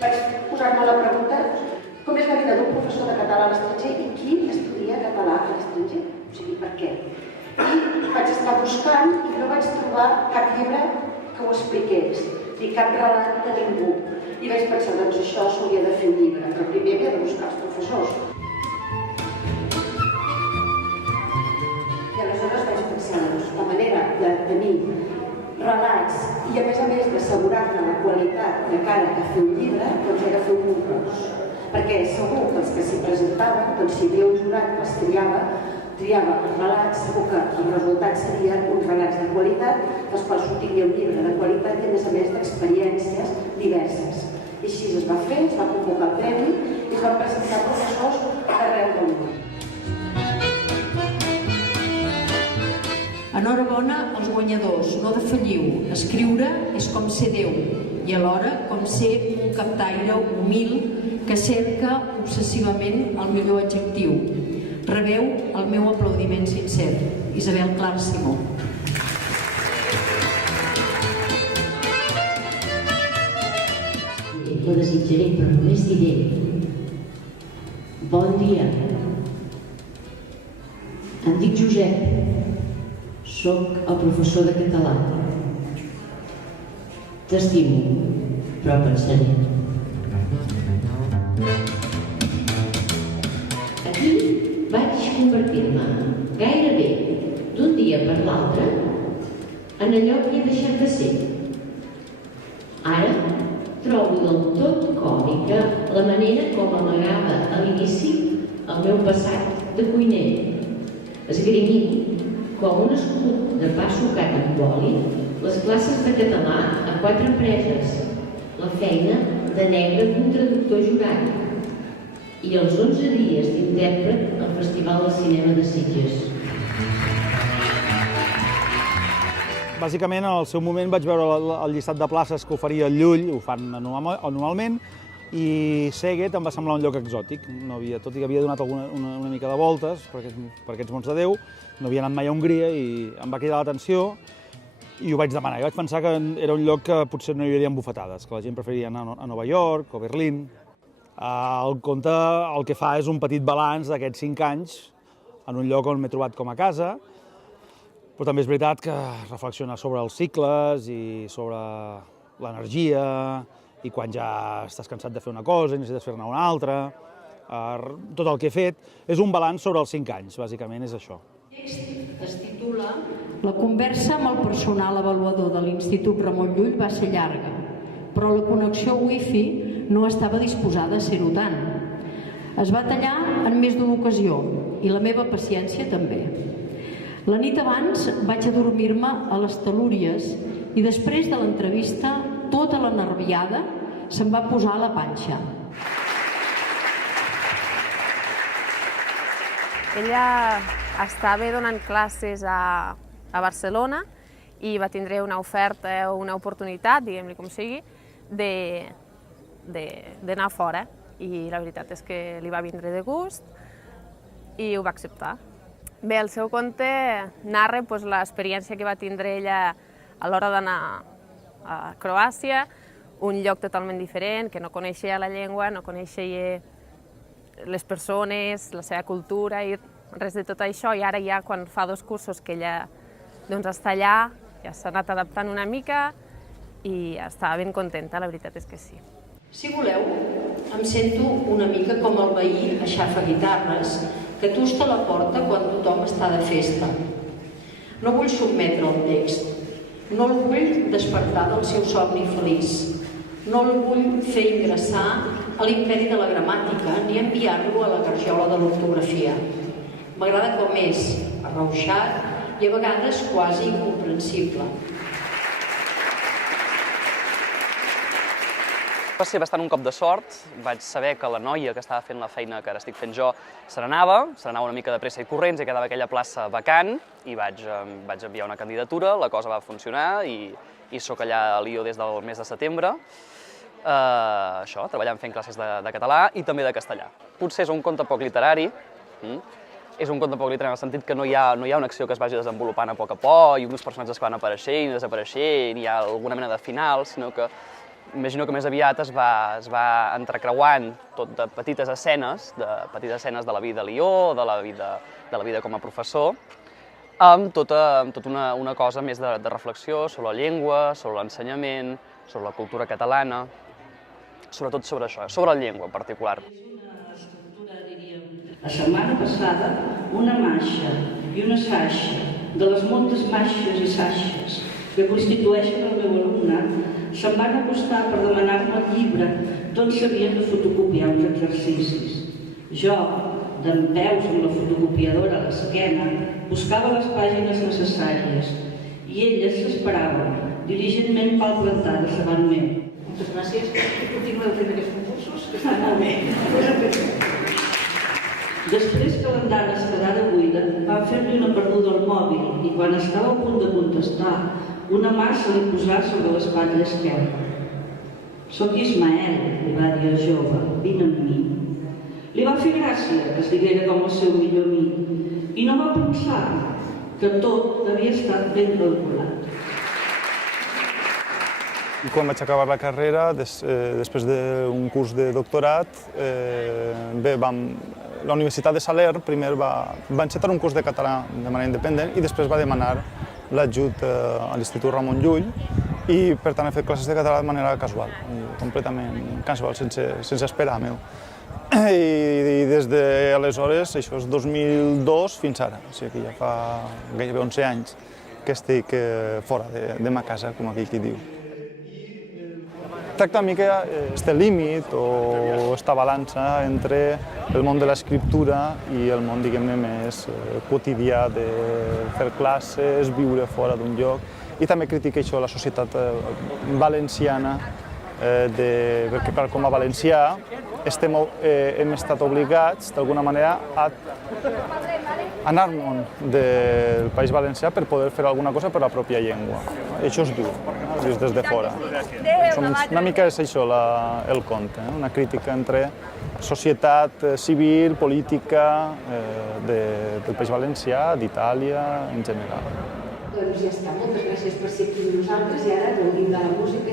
Vaig posar-me la pregunta com és la vida d'un professor de català a l'estranger i qui estudia català a l'estranger? O sigui, per què? I vaig estar buscant i no vaig trobar cap llibre que ho expliqués, ni cap relat de ningú. I vaig pensar, doncs això s'hauria de fer un llibre, però primer havia de buscar els professors. I aleshores vaig pensar, doncs, la manera de tenir relats i a més d'assegurar-ne la qualitat de cara a fer un llibre, doncs era fer un concurs. Perquè segur que els que s'hi presentaven, doncs si hi havia un jurat que els triava els relats, segur que el resultat seria uns relats de qualitat, dels quals sortiria un llibre de qualitat i a més d'experiències diverses. I així es va fer, es va convocar el premi i es van presentar professors d'arreu del món. Enhorabona als guanyadors, no defalliu. Escriure és com ser Déu i alhora com ser un captaire humil que cerca obsessivament el millor adjectiu. Rebeu el meu aplaudiment sincer. Isabel Clara Simó. Ho desitjaré, però només diré bon dia. Em dic Josep, soc el professor de català. T'estimo, però pensaré. Aquí vaig convertir-me gairebé d'un dia per l'altre en allò que he deixat de ser. Ara trobo del tot còmica la manera com amagava a l'inici el meu passat de cuiner, esgrimint com un escut de pa sucat amb oli les classes de català a 4 preses, la feina de negre d'un traductor jurat i els 11 dies d'intèrpret al Festival de Cinema de Sitges. Bàsicament, en el seu moment vaig veure el llistat de places que oferia el Llull, ho fan anualment, i Seguet em va semblar un lloc exòtic. Tot i que havia donat una mica de voltes per aquests mons de Déu, no havia anat mai a Hongria i em va cridar l'atenció i ho vaig demanar. I vaig pensar que era un lloc que potser no hi hauria bufetades, que la gent preferiria anar a Nova York o Berlín. El conte el que fa és un petit balanç d'aquests 5 anys en un lloc on m'he trobat com a casa, però també és veritat que reflexiona sobre els cicles i sobre l'energia i quan ja estàs cansat de fer una cosa i necessites fer-ne una altra. Tot el que he fet és un balanç sobre els 5 anys, bàsicament és això. El text es titula La conversa amb el personal avaluador de l'Institut Ramon Llull va ser llarga, però la connexió wifi no estava disposada a ser-ho tant. Es va tallar en més d'una ocasió i la meva paciència també. La nit abans vaig adormir-me a les Telúries i després de l'entrevista tota la nerviada se'm va posar a la panxa. Ella estava donant classes a Barcelona i va tindre una oferta o una oportunitat, diguem-li com sigui, d'anar fora. I la veritat és que li va vindre de gust i ho va acceptar. Bé, el seu conte narra l'experiència que va tindre ella a l'hora d'anar a Croàcia, un lloc totalment diferent, que no coneixia la llengua, no coneixia les persones, la seva cultura i res de tot això. I ara ja, quan fa 2 cursos que ella està allà, ja s'ha anat adaptant una mica i està ben contenta, la veritat és que sí. Si voleu, em sento una mica com el veí a xafa guitarres que tusta la porta quan tothom està de festa. No vull sotmetre el text, no el vull despertar del seu somni feliç, no el vull fer ingressar a l'imperi de la gramàtica ni enviar-lo a la garjola de l'ortografia. M'agrada com és, arrauxat i a vegades quasi incomprensible. Va ser bastant un cop de sort. Vaig saber que la noia que estava fent la feina que ara estic fent jo se n'anava una mica de pressa i corrents i quedava aquella plaça vacant i vaig enviar una candidatura, la cosa va funcionar i sóc allà a l'IO des del mes de setembre, treballant fent classes de català i també de castellà. Potser és un conte poc literari, és un conte poc literari en el sentit que no hi ha una acció que es vagi desenvolupant a poc i uns personatges que van apareixent i desapareixent, ni hi ha alguna mena de final, sinó que imagino que més aviat es va entrecreuant tot de petites escenes de la vida a Lió, de la vida com a professor, amb tota una cosa més de reflexió sobre la llengua, sobre l'ensenyament, sobre la cultura catalana, sobretot sobre això, sobre la llengua en particular. La setmana passada, una maixa i una saixa de les moltes maixes i saixes que constitueixen el meu alumnat se'm van acostar per demanar-me el llibre d'on s'havien de fotocopiar uns exercicis. Jo, dempeus amb la fotocopiadora a l'esquena, buscava les pàgines necessàries i elles s'esperaven, diligentment palplantada davant meu. Moltes gràcies. Continueu fent aquests concursos, que estan molt bé. Després que l'andana es quedara buida, van fer-li una perduda al mòbil i quan estava a punt de contestar, una mà se li posà sobre l'espatlla esquerra. «Soc Ismael», li va dir el jove, «vine amb mi». Li va fer gràcia que es diguera com el seu millor amic i no va pensar que tot havia estat ben calculat. I quan vaig acabar la carrera, després d'un curs de doctorat, la Universitat de Saler primer va encetar un curs de català de manera independent i després va demanar l'ajut a l'Institut Ramon Llull i per tant he fet classes de català de manera casual, completament casual, sense esperar meu. I des d'aleshores, això és 2002 fins ara, o sigui que ja fa gairebé 11 anys que estic fora de ma casa, com aquell qui diu. Tracta una mica este límit o esta balança entre el món de l'escriptura i el món, diguem-ne, més quotidià de fer classes, viure fora d'un lloc i també critica això la societat valenciana perquè, clar, com a valencià hem estat obligats, d'alguna manera, a anar-nos del País Valencià per poder fer alguna cosa per la pròpia llengua. Això és dur, vist des de fora. Una mica és això el conte, una crítica entre societat civil, política del País Valencià, d'Itàlia en general. Doncs ja està, moltes gràcies per ser aquí amb nosaltres i ara gaudim de la música